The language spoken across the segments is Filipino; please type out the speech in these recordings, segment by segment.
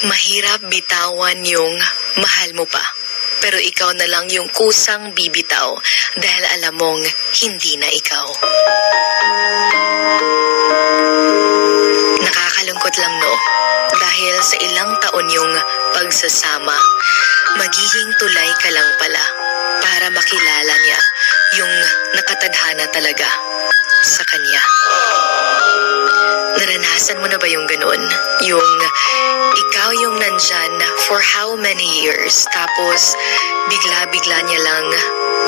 Mahirap bitawan yung mahal mo pa. Pero ikaw na lang yung kusang bibitaw dahil alam mong hindi na ikaw. Nakakalungkot lang, no? Dahil sa ilang taon yung pagsasama, magiging tulay ka lang pala para makilala niya yung nakatadhana talaga sa kanya. Naranasan mo na ba yung ganun? Yung ikaw yung nandyan for how many years, tapos bigla-bigla niya lang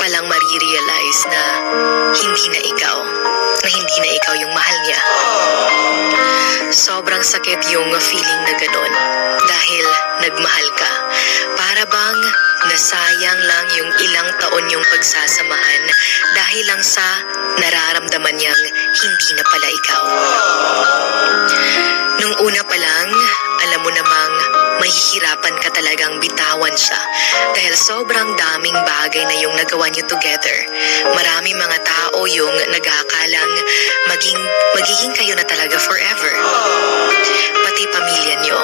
palang marirealize na hindi na ikaw yung mahal niya. Sobrang sakit yung feeling na ganun dahil nagmahal ka. Para bang nasayang lang yung ilang taon yung pagsasamahan dahil lang sa nararamdaman niyang hindi na pala ikaw. Nung una pa lang, alam mo namang mahihirapan ka talagang bitawan siya dahil sobrang daming bagay na yung nagawa niyo together. Maraming mga tao yung nag-aakalang magiging kayo na talaga forever. Pati pamilya niyo,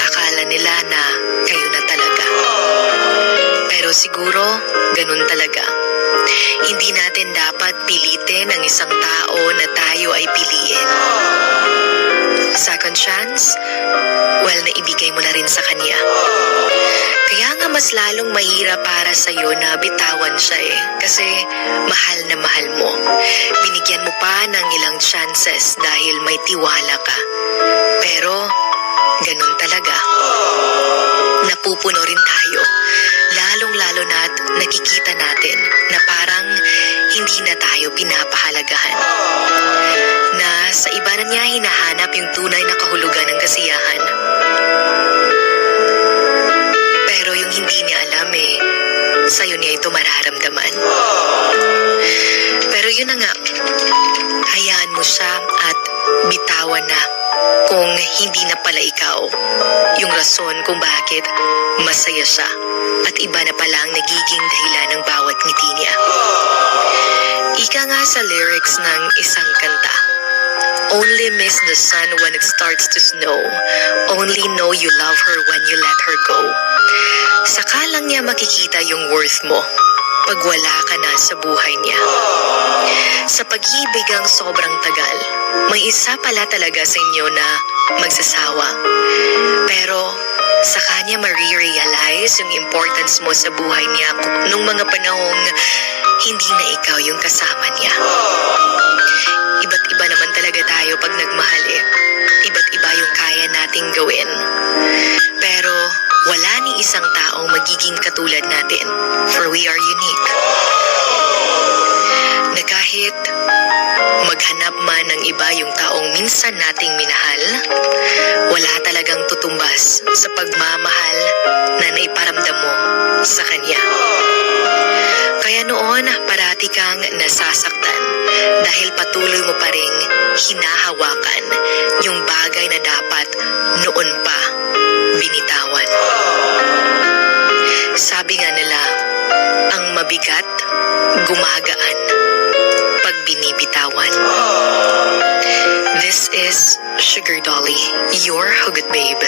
akala nila na kayo na talaga. Pero siguro, ganun talaga. Hindi natin dapat pilitin ang isang tao na tayo ay piliin. Second chance, well, naibigay mo na rin sa kanya. Kaya nga mas lalong mahirap para sa'yo na bitawan siya kasi mahal na mahal mo. Binigyan mo pa ng ilang chances dahil may tiwala ka. Pero, ganun talaga. Napupuno rin tayo. Lalong-lalo na't nakikita natin na parang hindi na tayo pinapahalagahan. Na sa iba na niya hinahanap yung tunay na kahulugan ng kasiyahan. Pero yung hindi niya alam sa'yo niya ito mararamdaman. Pero yun na nga, hayaan mo siya at bitawan na kung hindi na pala ikaw yung rason kung bakit masaya siya at iba na pala ang nagiging dahilan ng bawat ngiti niya. Ika nga sa lyrics ng isang kanta, only miss the sun when it starts to snow. Only know you love her when you let her go. Saka lang niya makikita yung worth mo pag wala ka na sa buhay niya. Sa pag-ibig ang sobrang tagal, may isa pala talaga sa inyo na magsasawa. Pero sa kanya marirealize yung importance mo sa buhay niya nung mga panahong hindi na ikaw yung kasama niya. Iba't iba naman talaga tayo pag nagmahal Iba't iba yung kaya nating gawin. Pero wala ni isang taong magiging katulad natin, for we are unique. Na kahit maghanap man ng iba yung taong minsan nating minahal, wala talagang tutumbas sa pagmamahal na naiparamdam mo sa kanya. Kaya noon, parati kang nasasaktan dahil patuloy mo pa ring hinahawakan yung bagay na dapat noon pa binitawan. Sabi nga nila, ang mabigat, gumagaan pag binibitawan. This is Sugar Dolly, your Hugot Babe.